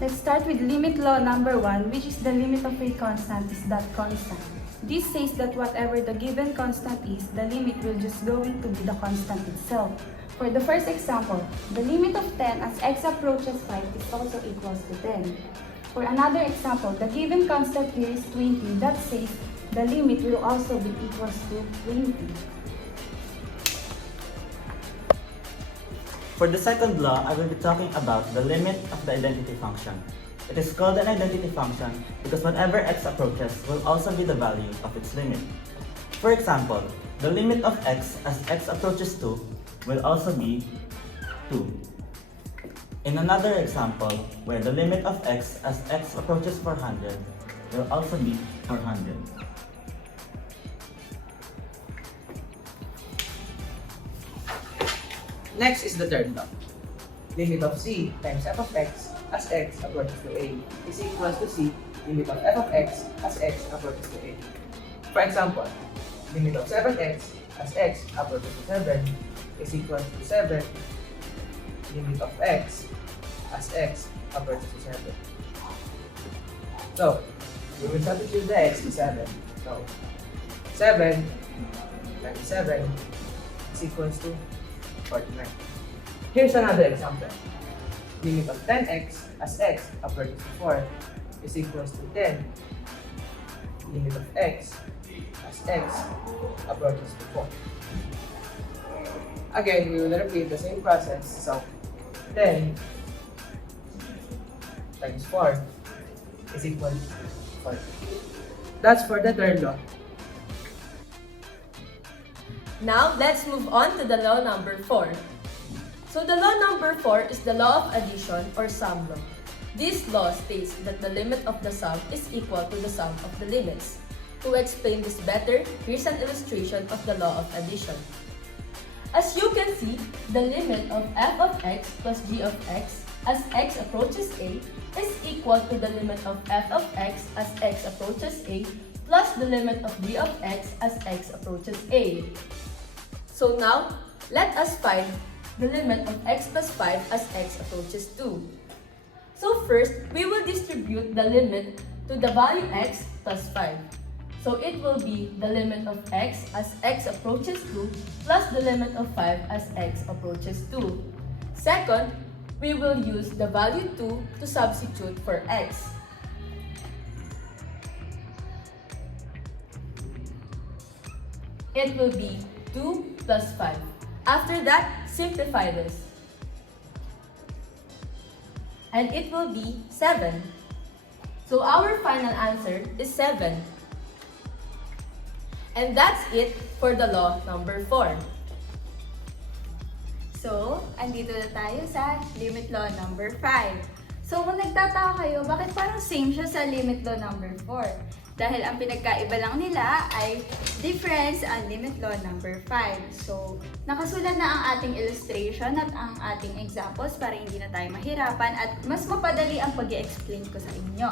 Let's start with limit law number 1, which is the limit of a constant is that constant. This says that whatever the given constant is, the limit will just going to be the constant itself. For the first example, the limit of 10 as x approaches 5 is also equals to 10. For another example, the given constant here is 20. That says the limit will also be equals to 20. For the second law, I will be talking about the limit of the identity function. It is called an identity function because whenever x approaches will also be the value of its limit. For example, the limit of x as x approaches 2 will also be 2. In another example, where the limit of x as x approaches 400 will also be 400. Next is the third law. Limit of c times f of x as x approaches to a is equals to c limit of f of x as x approaches to a. For example, limit of 7x as x approaches to 7 is equal to 7 limit of x as x approaches to 7. So, we will substitute the x to 7. So, 7 times 7 is equals to 49. Here's another example. Limit of 10x as x approaches to 4 is equals to 10 limit of x as x approaches to 4. Again, we will repeat the same process. So, 10 times 4 is equal to 40. That's for the third law. Now, let's move on to the law number 4. So the law number 4 is the law of addition or sum law. This law states that the limit of the sum is equal to the sum of the limits. To explain this better, here's an illustration of the law of addition. As you can see, the limit of f of x plus g of x as x approaches a is equal to the limit of f of x as x approaches a plus the limit of g of x as x approaches a. So now, let us find the limit of x plus 5 as x approaches 2. So first, we will distribute the limit to the value x plus 5. So it will be the limit of x as x approaches 2 plus the limit of 5 as x approaches 2. Second, we will use the value 2 to substitute for x. It will be 2 plus 5. After that, simplify this. And it will be 7. So our final answer is 7. And that's it for the law number 4. So, andito na tayo sa limit law number 5. So, kung nagtataka kayo, bakit parang same siya sa limit law number 4? Dahil ang pinagkaiba lang nila ay difference ang limit law number 5. So, nakasulat na ang ating illustration at ang ating examples para hindi na tayo mahirapan at mas mapadali ang pag-i-explain ko sa inyo.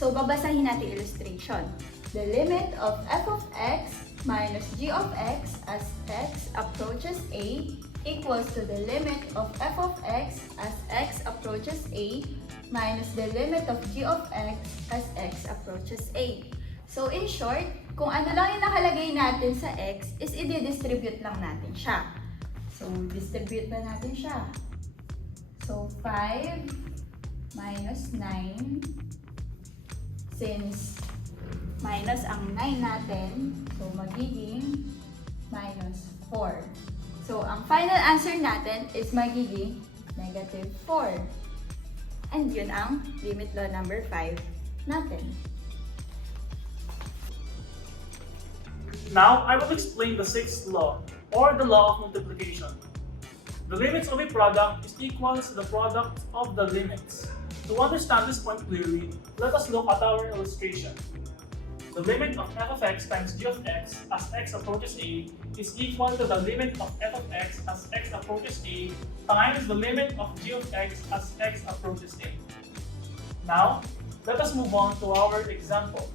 So, babasahin natin illustration. The limit of f of x minus g of x as x approaches a equals to the limit of f of x as x approaches a minus the limit of g of x as x approaches a. So in short, kung ano lang yung nakalagay natin sa x is i-distribute lang natin siya. So distribute na natin siya. So 5 minus 9, since minus ang 9 natin, so magiging minus 4. So, ang final answer natin is magiging negative 4. And yun ang limit law number 5 natin. Now, I will explain the sixth law, or the law of multiplication. The limits of a product is equal to the product of the limits. To understand this point clearly, let us look at our illustration. The limit of f of x times g of x as x approaches a is equal to the limit of f of x as x approaches a times the limit of g of x as x approaches a. Now, let us move on to our example.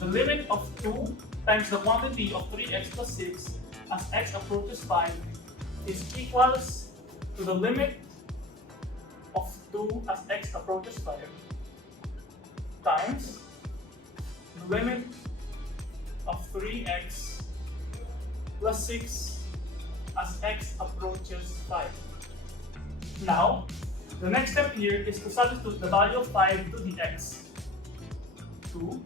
The limit of 2 times the quantity of 3x plus 6 as x approaches 5 is equals to the limit of 2 2 as x approaches 5 times the limit of 3x plus 6 as x approaches 5. Now, the next step here is to substitute the value of 5 to the x. 2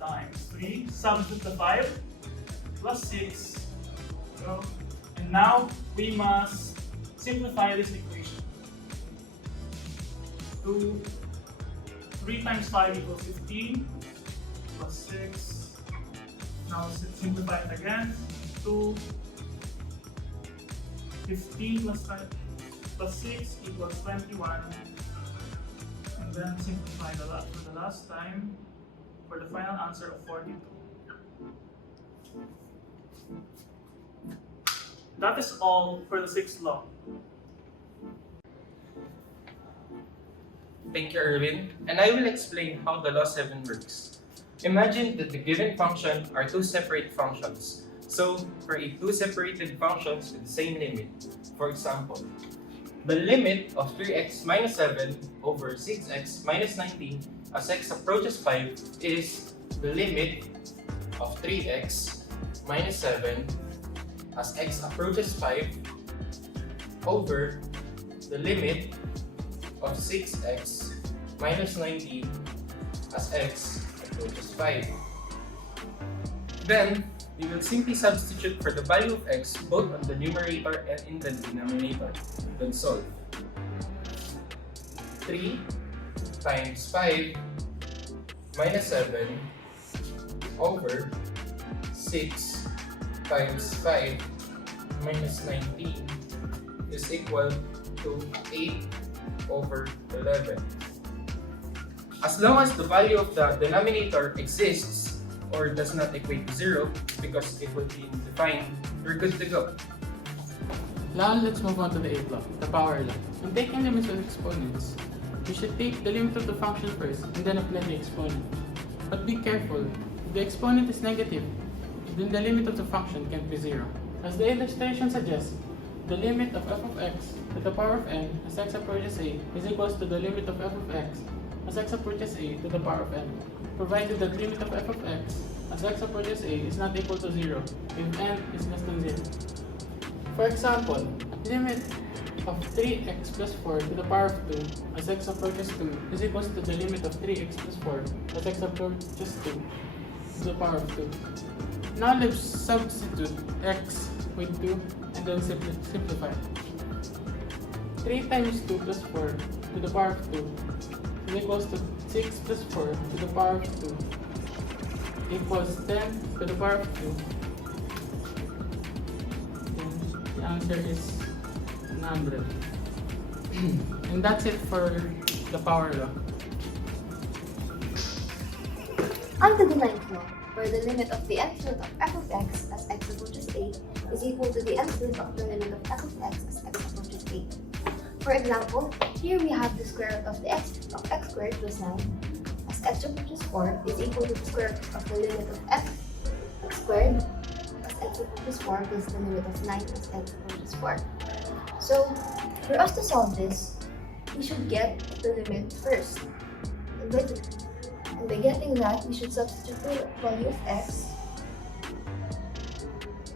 times 3, substitute the 5 plus 6. And now we must simplify this equation. 3 times 5 equals 15 plus 6. Now simplify it again. 15 plus 5 plus 6 equals 21. And then simplify for the last time for the final answer of 42. That is all for the sixth law. Thank you, Erwin. And I will explain how the law 7 works. Imagine that the given function are two separate functions. So, create two separated functions with the same limit. For example, the limit of 3x minus 7 over 6x minus 19 as x approaches 5 is the limit of 3x minus 7 as x approaches 5 over the limit of 6x minus 19 as x approaches 5. Then, we will simply substitute for the value of x both on the numerator and in the denominator. Then solve. 3 times 5 minus 7 over 6 times 5 minus 19 is equal to 8 over 11. As long as the value of the denominator exists or does not equate to 0 because it will be defined, we're good to go. Now let's move on to the 8th law, the power law. When taking limits with exponents, we should take the limit of the function first and then apply the exponent. But be careful, if the exponent is negative, then the limit of the function can't be 0. As the illustration suggests, the limit of f of x to the power of n as x approaches a is equals to the limit of f of x as x approaches a to the power of n, provided that limit of f of x as x approaches a is not equal to 0 if n is less than 0. For example, limit of 3x plus 4 to the power of 2 as x approaches 2 is equals to the limit of 3x plus 4 as x approaches 2 to the power of 2. Now let's substitute x with 2 and then simplify. 3 times 2 plus 4 to the power of 2 is equals to 6 plus 4 to the power of 2 equals 10 to the power of 2. The answer is 100. And that's it for the power law. On to the 9th law, where the limit of the nth root of f of x as x approaches a is equal to the nth root of the limit of f of x as x approaches a. For example, here we have the square root of the x of x squared plus 9 as x approaches 4 is equal to the square root of the limit of x squared as x approaches 4 plus the limit of 9 as x approaches 4. So, for us to solve this, we should get the limit first. And by getting that, we should substitute the value of x.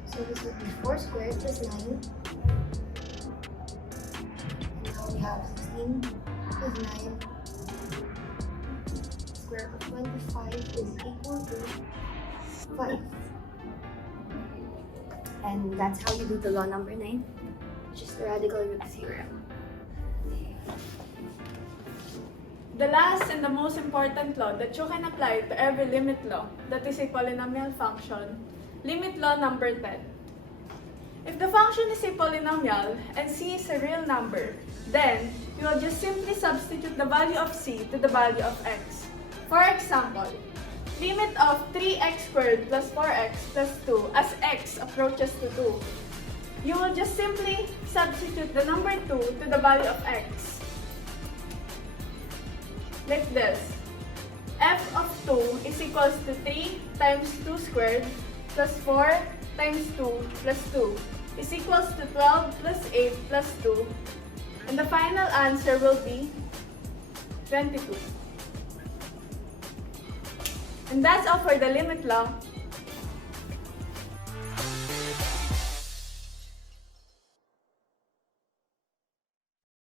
So this would be 4 squared plus 9. And now we have 16 plus 9. Square root of 25 is equal to 5. And that's how you do the law number 9, which is the radical root theorem. The last and the most important law that you can apply to every limit law that is a polynomial function, limit law number 10. If the function is a polynomial and c is a real number, then you will just simply substitute the value of c to the value of x. For example, limit of 3x squared plus 4x plus 2 as x approaches to 2. You will just simply substitute the number 2 to the value of x. Like this. F of 2 is equals to 3 times 2 squared plus 4 times 2 plus 2 is equals to 12 plus 8 plus 2 And the final answer will be 22. And that's all for the limit law.